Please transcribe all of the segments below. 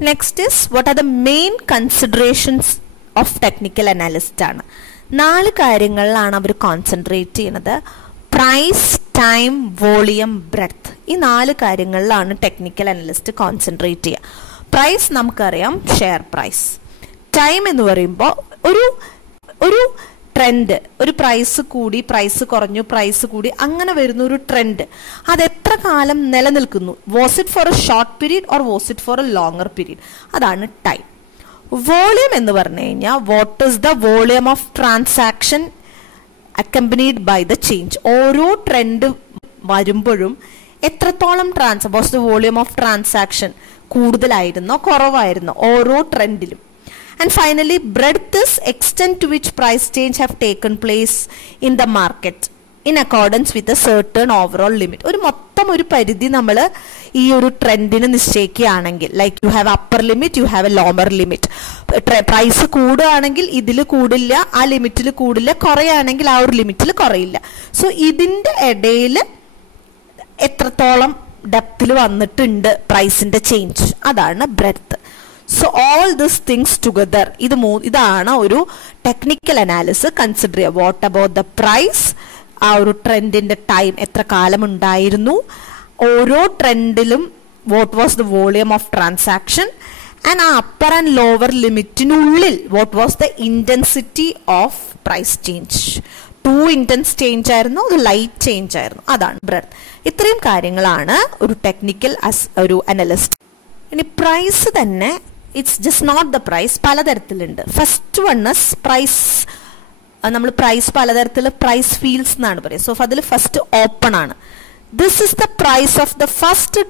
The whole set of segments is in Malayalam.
Next is what are the main considerations of technical analyst ആണ്. 4 കാര്യങ്ങളിലാണ് അവർ കോൺസെൻട്രേറ്റ് ചെയ്യുന്നത്. Price, time, volume, breadth. ഈ 4 കാര്യങ്ങളിലാണ് ടെക്നിക്കൽ അനലിസ്റ്റ് കോൺസെൻട്രേറ്റ് ചെയ്യുക. പ്രൈസ് നമുക്കറിയാം, ഷെയർ പ്രൈസ്. ടൈം എന്ന് പറയുമ്പോൾ ഒരു ട്രെൻഡ്, ഒരു പ്രൈസ് കൂടി, പ്രൈസ് കുറഞ്ഞു, പ്രൈസ് കൂടി, അങ്ങനെ വരുന്ന ഒരു ട്രെൻഡ് അത് എത്ര കാലം നിലനിൽക്കുന്നു. Was it for a short period or was it for a longer period, അതാണ് ടൈം. വോളിയം എന്ന് പറഞ്ഞു കഴിഞ്ഞാൽ what is the volume of transaction accompanied by the change. ഓരോ ട്രെൻഡ് വരുമ്പോഴും എത്രത്തോളം was the volume of transaction, കൂടുതലായിരുന്നോ കുറവായിരുന്നോ ഓരോ ട്രെൻഡിലും. And finally, breadth is extent to which price change have taken place in the market in accordance with a certain overall limit. ഒരു പരിധി നമ്മൾ ഈ ഒരു ട്രെൻഡിന് നിശ്ചയിക്കുകയാണെങ്കിൽ, like you have upper limit, you have a lower limit. Price കൂടുകയാണെങ്കിൽ ഇതിൽ കൂടില്ല, ആ ലിമിറ്റിൽ കൂടില്ല, കുറയുകയാണെങ്കിൽ ആ ഒരു ലിമിറ്റിൽ കുറയില്ല. സോ ഇതിൻ്റെ ഇടയിൽ എത്രത്തോളം ഡെപ്തിൽ വന്നിട്ടുണ്ട് പ്രൈസിന്റെ ചേഞ്ച്, അതാണ് breadth. So all this things together, ഇതാണ് ഒരു ടെക്നിക്കൽ അനാലിസിസ് കൺസിഡർ ചെയ്യുക. വാട്ട് അബൌട്ട് ദ പ്രൈസ്, ആ ഒരു ട്രെൻഡിന്റെ ടൈം എത്ര കാലം ഉണ്ടായിരുന്നു, ഓരോ ട്രെൻഡിലും what was the volume of transaction, and ആ അപ്പർ ആൻഡ് ലോവർ ലിമിറ്റിനുള്ളിൽ what was the intensity of price change. Too intense change ആയിരുന്നു, ഒരു ലൈറ്റ് ചേഞ്ച് ആയിരുന്നു, അതാണ് ബ്രെഡ്ത്ത്. ഇത്രയും കാര്യങ്ങളാണ് ഒരു ടെക്നിക്കൽ ഒരു അനലിസ്റ്റ്. ഇനി പ്രൈസ് തന്നെ, it's just not the price, പലതരത്തിലുണ്ട്. First one is price. നമ്മൾ പ്രൈസ് പലതരത്തിൽ പ്രൈസ് ഫീൽഡ്സ് എന്നാണ് പറയുക. സോ അതിൽ ഫസ്റ്റ് ഓപ്പൺ ആണ്. This is the price of the first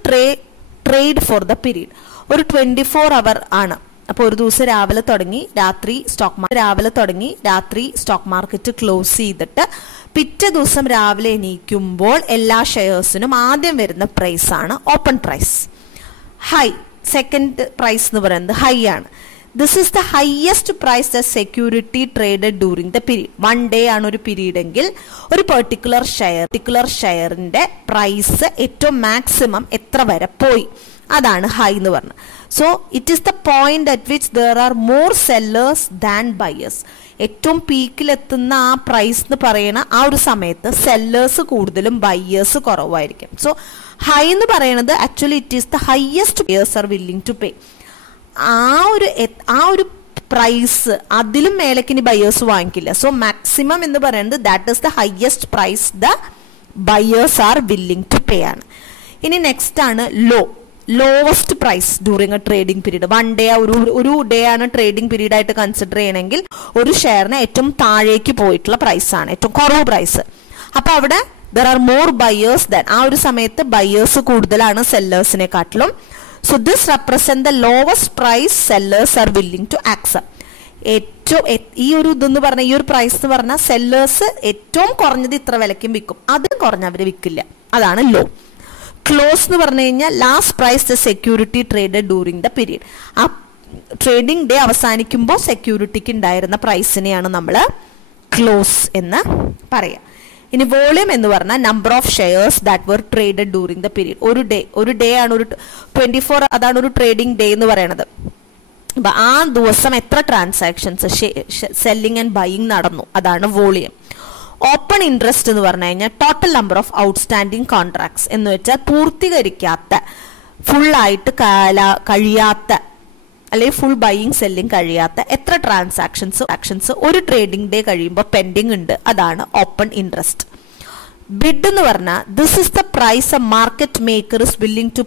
trade for the period. ഒരു 24 hour ആണ്. അപ്പോൾ ഒരു ദിവസം രാവിലെ തുടങ്ങി രാത്രി സ്റ്റോക്ക് മാർക്കറ്റ് ക്ലോസ് ചെയ്തിട്ട് പിറ്റേ ദിവസം രാവിലെ എണീക്കുമ്പോൾ എല്ലാ ഷെയർസിനും ആദ്യം വരുന്ന പ്രൈസ് ആണ് open price. High, second price എന്ന് പറയുന്നത് ഹൈ ആണ്. This is the highest price the security traded during the period. 1 day ആണ് ഒരു പീരീഡ് എങ്കിൽ ഒരു പെർട്ടിക്കുലർ ഷെയറിന്റെ പ്രൈസ് ഏറ്റവും മാക്സിമം എത്ര വരെ പോയി, അതാണ് ഹൈ എന്ന് പറഞ്ഞത്. So it is the point at which there are more sellers than buyers. ഏറ്റവും പീക്കിലെത്തുന്ന ആ പ്രൈസ് എന്ന് പറയുന്ന ആ ഒരു സമയത്ത് സെല്ലേഴ്സ് കൂടുതലും ബയേഴ്സ് കുറവായിരിക്കും. സോ ഹൈ എന്ന് പറയുന്നത് actually it is the highest buyers are willing to pay. ആ ഒരു പ്രൈസ് അതിലും മേലേക്കിനി ബയേഴ്സ് വാങ്ങിക്കില്ല. സോ മാക്സിമം എന്ന് പറയുന്നത് that is the highest price the buyers are willing to pay ആണ്. ഇനി നെക്സ്റ്റ് ആണ് lowest price during a trading period. 1 day ഒരു ഡേ ആണ് ട്രേഡിംഗ് പീരീഡ് ആയിട്ട് കൺസിഡർ ചെയ്യണമെങ്കിൽ ഒരു ഷെയറിന് ഏറ്റവും താഴേക്ക് പോയിട്ടുള്ള പ്രൈസ് ആണ്, ഏറ്റവും കുറവ് പ്രൈസ്. അപ്പൊ അവിടെ there are more buyers than, ആ ഒരു സമയത്ത് ബയേഴ്സ് കൂടുതലാണ് സെല്ലേഴ്സിനെ കാട്ടിലും. So this represent the lowest price sellers are willing to accept. ഈ ഒരു ഇതെന്ന് പറഞ്ഞാൽ, ഈ ഒരു പ്രൈസ് എന്ന് പറഞ്ഞാൽ സെല്ലേഴ്സ് ഏറ്റവും കുറഞ്ഞത് ഇത്ര വിലയ്ക്കും വിൽക്കും, അതിന് കുറഞ്ഞ അവർ വിൽക്കില്ല, അതാണ് ലോ. ക്ലോസ് എന്ന് പറഞ്ഞു കഴിഞ്ഞാൽ last price the security traded during the period. ആ ട്രേഡിംഗ് ഡേ അവസാനിക്കുമ്പോൾ സെക്യൂരിറ്റിക്ക് ഉണ്ടായിരുന്ന പ്രൈസിനെയാണ് നമ്മൾ ക്ലോസ് എന്ന് പറയാം. ഇനി വോളിയം എന്ന് പറഞ്ഞാൽ number of shares that were traded during the period. ഒരു ഡേ ആണ്, ഒരു 24, അതാണ് ഒരു ട്രേഡിംഗ് ഡേ എന്ന് പറയുന്നത്. അപ്പൊ ആ ദിവസം എത്ര ട്രാൻസാക്ഷൻസ് സെല്ലിംഗ് ആൻഡ് ബൈയിങ് നടന്നു, അതാണ് വോളിയം. ഓപ്പൺ ഇൻട്രസ്റ്റ് എന്ന് പറഞ്ഞു കഴിഞ്ഞാൽ total number of outstanding contracts എന്ന് വെച്ചാൽ പൂർത്തീകരിക്കാത്ത, ഫുള്ളായിട്ട് കഴിയാത്ത, അല്ലെങ്കിൽ ഫുൾ ബൈയിങ് സെല്ലിംഗ് കഴിയാത്ത എത്ര ട്രാൻസാക്ഷൻസ് ഒരു ട്രേഡിംഗ് ഡേ കഴിയുമ്പോൾ പെൻഡിങ് ഉണ്ട്, അതാണ് ഓപ്പൺ ഇൻട്രസ്റ്റ്. ബിഡ് എന്ന് പറഞ്ഞാൽ this is the price a market maker is willing to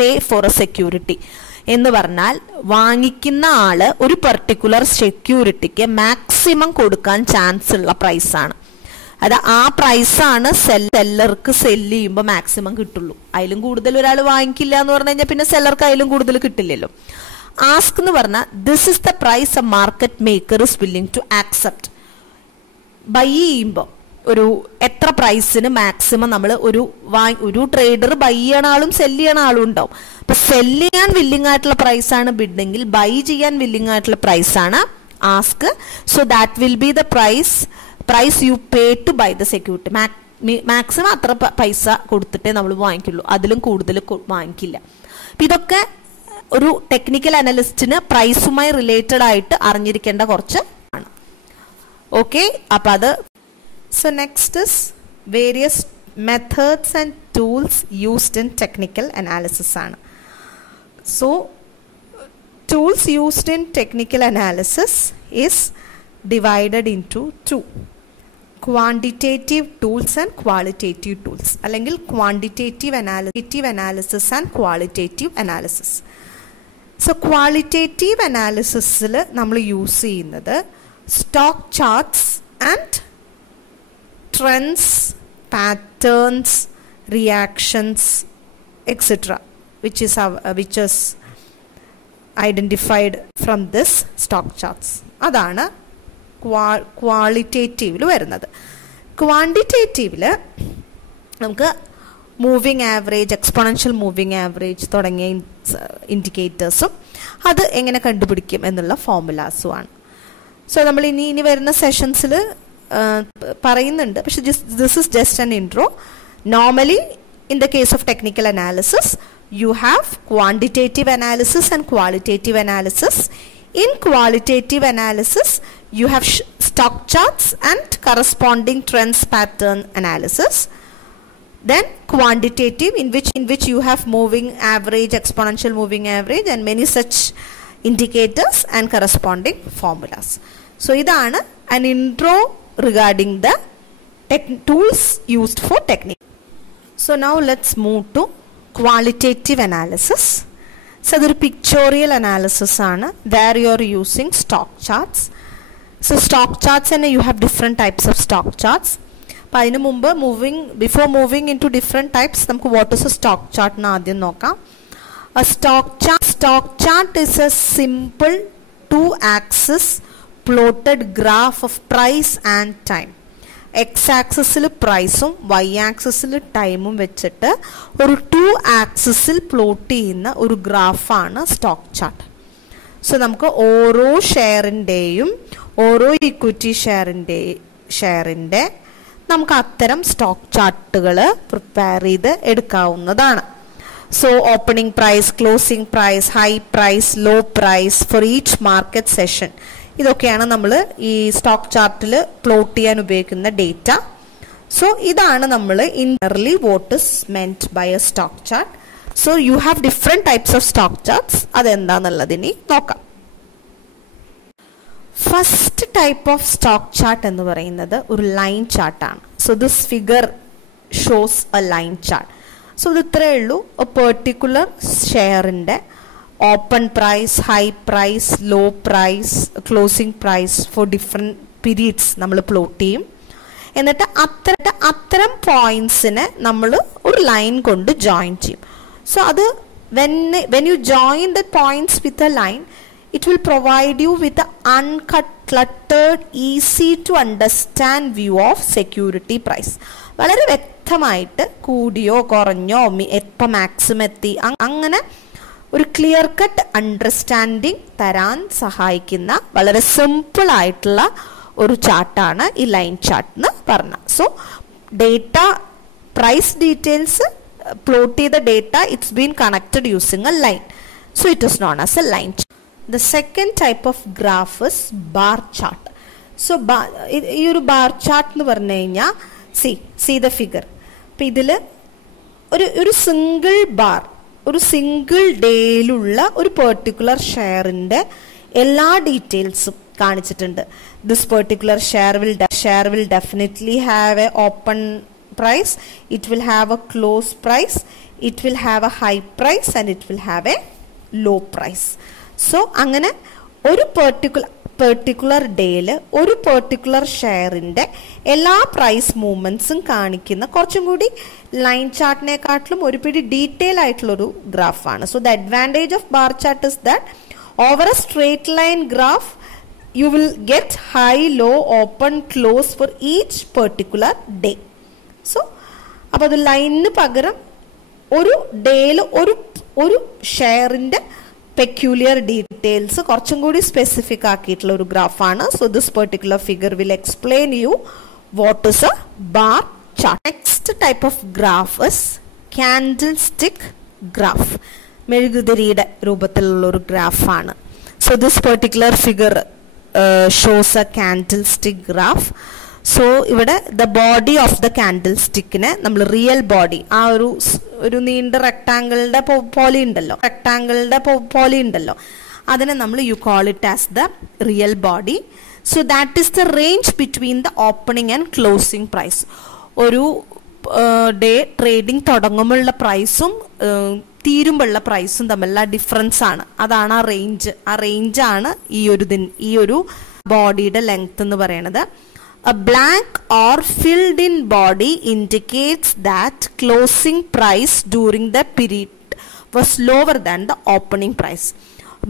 pay for a security. എന്ന് പറഞ്ഞാൽ വാങ്ങിക്കുന്ന ആള് ഒരു പെർട്ടിക്കുലർ സെക്യൂരിറ്റിക്ക് മാക്സിമം കൊടുക്കാൻ ചാൻസ് ഉള്ള പ്രൈസാണ്. ആ പ്രൈസാണ് സെല്ലർക്ക് സെല്ല് ചെയ്യുമ്പോൾ മാക്സിമം കിട്ടുള്ളൂ. അതിലും കൂടുതൽ ഒരാൾ വാങ്ങിക്കില്ല എന്ന് പറഞ്ഞു കഴിഞ്ഞാൽ പിന്നെ സെല്ലർക്ക് അതിലും കൂടുതൽ കിട്ടില്ലല്ലോ. ആസ്ക് എന്ന് പറഞ്ഞാൽ this is the price a market maker is willing to accept. Buy ചെയ്യുമ്പോൾ ഒരു എത്ര പ്രൈസിന് മാക്സിമം നമ്മൾ ഒരു ട്രേഡർ ബൈ ചെയ്യണ ആളും സെല്ല് ചെയ്യണ ആളും ഉണ്ടാവും. അപ്പൊ സെല്ല് ചെയ്യാൻ വില്ലിംഗ് ആയിട്ടുള്ള പ്രൈസാണ് ബിഡെങ്കിൽ ബൈ ചെയ്യാൻ വില്ലിംഗ് ആയിട്ടുള്ള പ്രൈസാണ് ask. So that will be the price you pay to buy the security. Maximum അത്ര പൈസ കൊടുത്തിട്ടേ നമ്മൾ വാങ്ങിക്കുള്ളൂ, അതിലും കൂടുതൽ വാങ്ങിക്കില്ല. ഇതൊക്കെ ഒരു ടെക്നിക്കൽ അനലിസ്റ്റിന് പ്രൈസുമായി റിലേറ്റഡ് ആയിട്ട് അറിഞ്ഞിരിക്കേണ്ട കുറച്ച് ആണ്. ഓക്കെ, അപ്പൊ അത്. So next is various methods and tools used in technical analysis ആണ്. So tools used in technical analysis is divided into two: quantitative tools and qualitative tools, അല്ലെങ്കിൽ quantitative analysis and qualitative analysis. So qualitative analysis ൽ നമ്മൾ യൂസ് ചെയ്യുന്നത് stock charts and trends, patterns, reactions, etc., which is identified from this stock charts. അതാണ് ക്വാളിറ്റേറ്റീവിൽ വരുന്നത്. ക്വാണ്ടിറ്റേറ്റീവിൽ നമുക്ക് moving average, exponential moving average തുടങ്ങിയ ഇൻഡിക്കേറ്റേഴ്സും അത് എങ്ങനെ കണ്ടുപിടിക്കും എന്നുള്ള ഫോർമുലാസും ആണ്. സോ നമ്മൾ ഇനി വരുന്ന സെഷൻസിൽ പറയുന്നുണ്ട്, പക്ഷെ this is just an intro. Normally in the case of technical analysis you have quantitative analysis and qualitative analysis. In qualitative analysis, you have stock charts and corresponding trends pattern analysis. Then quantitative, in which you have moving average, exponential moving average, and many such indicators and corresponding formulas. So idana an intro regarding the tools used for technique. So now let's move to qualitative analysis. So the pictorial analysis aanu. There you are using stock charts. So stock charts and you have different types of stock charts. Appo adinu mumba before moving into different types, namukku what is a stock chart na adyam nokam. A stock chart is a simple two axis plotted graph of price and time. X ആക്സിസിൽ പ്രൈസും വൈ ആക്സിസിൽ ടൈമും വെച്ചിട്ട് ഒരു 2 ആക്സിസിൽ പ്ലോട്ട് ചെയ്യുന്ന ഒരു ഗ്രാഫാണ് സ്റ്റോക്ക് ചാർട്ട്. സോ നമുക്ക് ഓരോ ഷെയറിൻ്റെയും ഓരോ ഇക്വിറ്റി ഷെയറിൻ്റെ നമുക്ക് അത്തരം സ്റ്റോക്ക് ചാർട്ടുകൾ പ്രിപ്പയർ ചെയ്ത് എടുക്കാവുന്നതാണ്. So opening price, closing price, high price, low price for each market session, ഇതൊക്കെയാണ് നമ്മൾ ഈ സ്റ്റോക്ക് ചാർട്ടിൽ പ്ലോട്ട് ചെയ്യാൻ ഉപയോഗിക്കുന്ന ഡേറ്റ. സോ ഇതാണ് നമ്മൾ ഇൻറ്റർലി what is meant by a stock chart. So you have different types of stock charts. അതെന്താന്നുള്ളതിനി നോക്കാം. First type of stock chart എന്ന് പറയുന്നത് ഒരു ലൈൻ ചാർട്ടാണ്. So this figure shows a line chart. So ഇത് ഇത്രയേ ഉള്ളൂ. എ പെർട്ടിക്കുലർ ഷെയറിൻ്റെ open price, high price, low price, closing price for different periods നമ്മൾ പ്ലോട്ട് ചെയ്യും. എന്നിട്ട് അത്തരം പോയിന്റ്സിനെ നമ്മൾ ഒരു ലൈൻ കൊണ്ട് ജോയിൻ ചെയ്യും. സോ അത് when you join the points with a line, it will provide you with uncluttered, easy to understand view of security price. വളരെ വ്യക്തമായിട്ട് കൂടിയോ കുറഞ്ഞോ എപ്പോൾ മാക്സിമം എത്തി അങ്ങനെ ഒരു ക്ലിയർ കട്ട് അണ്ടർസ്റ്റാൻഡിങ് തരാൻ സഹായിക്കുന്ന വളരെ സിമ്പിൾ ആയിട്ടുള്ള ഒരു ചാർട്ടാണ് ഈ ലൈൻ ചാർട്ട് എന്ന് പറഞ്ഞ. So data, price details plot ചെയ്ത data, it's been connected using a line. So it is known as a line. The second type of graph is bar chart. So ഈ ഒരു ബാർ ചാർട്ട് എന്ന് പറഞ്ഞു കഴിഞ്ഞാൽ സി ദ ഫിഗർ. അപ്പം ഇതിൽ ഒരു സിംഗിൾ ബാർ, ഒരു സിംഗിൾ ഡേയിലുള്ള ഒരു പെർട്ടിക്കുലർ ഷെയറിൻ്റെ എല്ലാ ഡീറ്റെയിൽസും കാണിച്ചിട്ടുണ്ട്. This particular share will definitely have a open price, it will have a close price, it will have a high price and it will have a low price. So അങ്ങനെ ഒരു പെർട്ടിക്കുലർ ഡേയിൽ ഒരു പെർട്ടിക്കുലർ ഷെയറിൻ്റെ എല്ലാ പ്രൈസ് മൂവ്മെൻറ്റ്സും കാണിക്കുന്ന കുറച്ചും കൂടി ലൈൻ ചാർട്ടിനെക്കാട്ടിലും ഒരു പിടി ഡീറ്റെയിൽ ആയിട്ടുള്ളൊരു ഗ്രാഫാണ്. So the advantage of bar chart is that over a straight line graph you will get high, low, open, close for each particular day. So അപ്പോൾ അത് ലൈനിന് പകരം ഒരു ഡേയിൽ ഒരു ഷെയറിൻ്റെ പെക്യൂലിയർ ഡീറ്റെയിൽസ് കുറച്ചും കൂടി സ്പെസിഫിക് ആക്കിയിട്ടുള്ള ഒരു ഗ്രാഫാണ്. So this particular figure will explain you what is a bar chart. Next type of graph is candlestick graph. മെഴുകുതിരിയുടെ രൂപത്തിലുള്ള ഒരു ഗ്രാഫാണ്. So this particular figure shows a candlestick graph. So ഇവിടെ ദ ബോഡി ഓഫ് ദ കാൻഡിൽ സ്റ്റിക്കിനെ നമ്മൾ റിയൽ ബോഡി, ആ ഒരു നീണ്ട റെക്ടാങ്കിളിന്റെ പോലെ ഉണ്ടല്ലോ, അതിനെ നമ്മൾ you call it as the real body. So that is the range between the opening and closing price. ഒരു ഡേ ട്രേഡിംഗ് തുടങ്ങുമ്പോഴുള്ള പ്രൈസും തീരുമ്പോഴുള്ള പ്രൈസും തമ്മിലുള്ള ഡിഫറൻസ് ആണ്. അതാണ് ആ റേഞ്ച്. ആ റേഞ്ചാണ് ഈ ഒരു ബോഡിയുടെ ലെങ്ത് എന്ന് പറയുന്നത്. A blank or filled in body indicates that closing price during the period was lower than the opening price.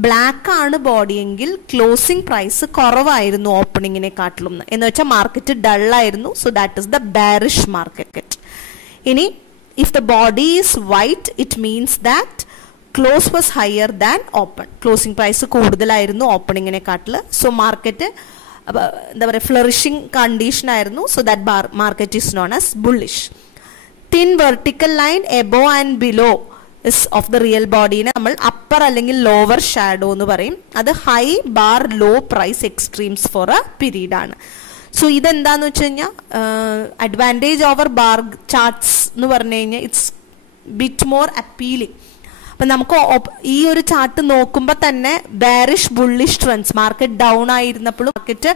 Black ആണ് ബോഡി എങ്കിൽ ക്ലോസിംഗ് പ്രൈസ് കുറവായിരുന്നു ഓപ്പണിങ്ങിനെക്കാട്ടിലും എന്ന് വെച്ചാൽ മാർക്കറ്റ് ഡൾ ആയിരുന്നു. So that is the bearish market. ഇനി if the body is white it means that close was higher than open. Closing price കൂടുതലായിരുന്നു ഓപ്പണിങ്ങിനെക്കാട്ടിൽ. സോ മാർക്കറ്റ് എന്താ പറയുക, ഫ്ലറിഷിംഗ് കണ്ടീഷൻ ആയിരുന്നു. So that market is known as bullish. Thin vertical line above and below is of the real ബോഡീനെ നമ്മൾ അപ്പർ അല്ലെങ്കിൽ ലോവർ ഷാഡോ എന്ന് പറയും. അത് high bar low price extremes for a period ആണ്. സോ ഇതെന്താന്ന് വെച്ച് കഴിഞ്ഞാൽ അഡ്വാൻറ്റേജ് ഓവർ ബാർ ചാർട്ട്സ് എന്ന് പറഞ്ഞു കഴിഞ്ഞാൽ ഇറ്റ്സ് ബിറ്റ് മോർ അപ്പീലിംഗ്. അപ്പം നമുക്ക് ഈ ഒരു ചാർട്ട് നോക്കുമ്പോൾ തന്നെ bearish bullish trends, market down ആയിരുന്നപ്പോഴും മാർക്കറ്റ്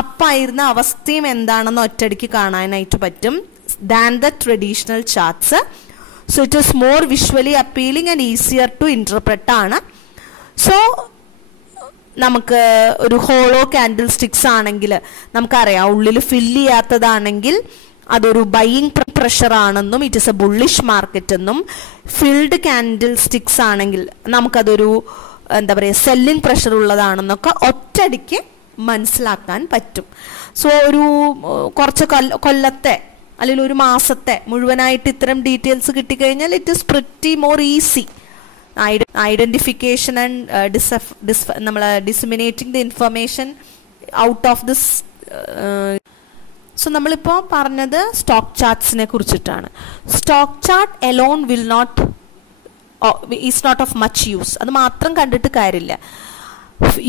അപ്പായിരുന്ന അവസ്ഥയും എന്താണെന്ന് ഒറ്റയടിക്ക് കാണാനായിട്ട് പറ്റും than the traditional charts. So it is more visually appealing and easier to interpret ആണ്. സോ നമുക്ക് ഒരു ഹോളോ കാൻഡിൽ സ്റ്റിക്സ് ആണെങ്കിൽ നമുക്കറിയാം ഉള്ളിൽ ഫില്ല് ചെയ്യാത്തതാണെങ്കിൽ അതൊരു ബൈയിങ് പ്രഷർ ആണെന്നും it is A bullish market എന്നും, ഫിൽഡ് കാൻഡിൽ സ്റ്റിക്സ് ആണെങ്കിൽ നമുക്കതൊരു എന്താ പറയുക സെല്ലിംഗ് പ്രഷർ ഉള്ളതാണെന്നൊക്കെ ഒറ്റയടിക്ക് മനസ്സിലാക്കാൻ പറ്റും. സോ ഒരു കുറച്ച് കൊല്ലത്തെ അല്ലെങ്കിൽ ഒരു മാസത്തെ മുഴുവനായിട്ട് ഇത്തരം ഡീറ്റെയിൽസ് കിട്ടിക്കഴിഞ്ഞാൽ it is pretty more easy identification and നമ്മൾ disseminating the information out of this. So നമ്മളിപ്പോൾ പറഞ്ഞത് സ്റ്റോക്ക് ചാർട്ട്സിനെ കുറിച്ചിട്ടാണ്. Stock chart alone is not of much use. അത് മാത്രം കണ്ടിട്ട് കാര്യമില്ല.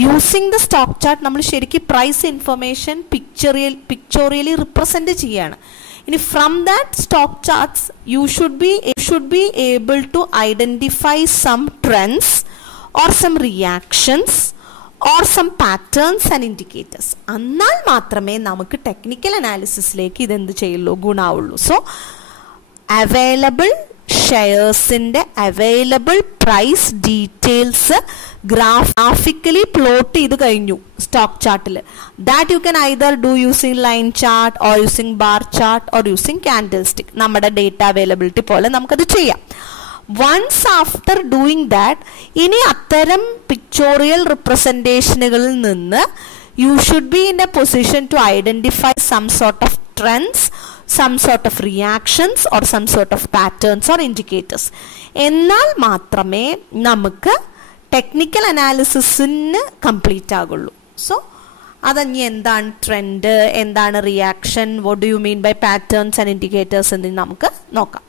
യൂസിങ് ദ സ്റ്റോക്ക് ചാർട്ട് നമ്മൾ ശരിക്കും പ്രൈസ് ഇൻഫർമേഷൻ പിക്ചോറിയലി റിപ്രസെന്റ് ചെയ്യാണ്. ഇനി from that stock charts you should be able to identify some trends or some reactions or some patterns and indicators. എന്നാൽ മാത്രമേ നമുക്ക് ടെക്നിക്കൽ അനാലിസിസിലേക്ക് ഇതെന്ത് ചെയ്യുള്ളൂ, ഗുണാവുള്ളൂ. സോ അവൈലബിൾ ഷെയർസിന്റെ available price details graphically plot ചെയ്ത് കഴിഞ്ഞു സ്റ്റോക്ക് ചാർട്ടിൽ. That you can either do using line chart or using bar chart or using candlestick. നമ്മുടെ ഡേറ്റ അവൈലബിലിറ്റി പോലെ നമുക്കത് ചെയ്യാം. വൺസ് ആഫ്റ്റർ ഡൂയിങ് ദാറ്റ്, ഇനി അത്തരം പിക്ചോറിയൽ റിപ്രസെന്റേഷനുകളിൽ നിന്ന് you should be in a position to identify some sort of trends, some sort of reactions or some sort of patterns or indicators. എന്നാൽ മാത്രമേ നമുക്ക് ടെക്നിക്കൽ അനാലിസിസിന് കംപ്ലീറ്റ് ആകുള്ളൂ. സോ അതഞ്ഞ് എന്താണ് ട്രെൻഡ്, എന്താണ് reaction, what do you mean by patterns and indicators എന്ന് നമുക്ക് നോക്കാം.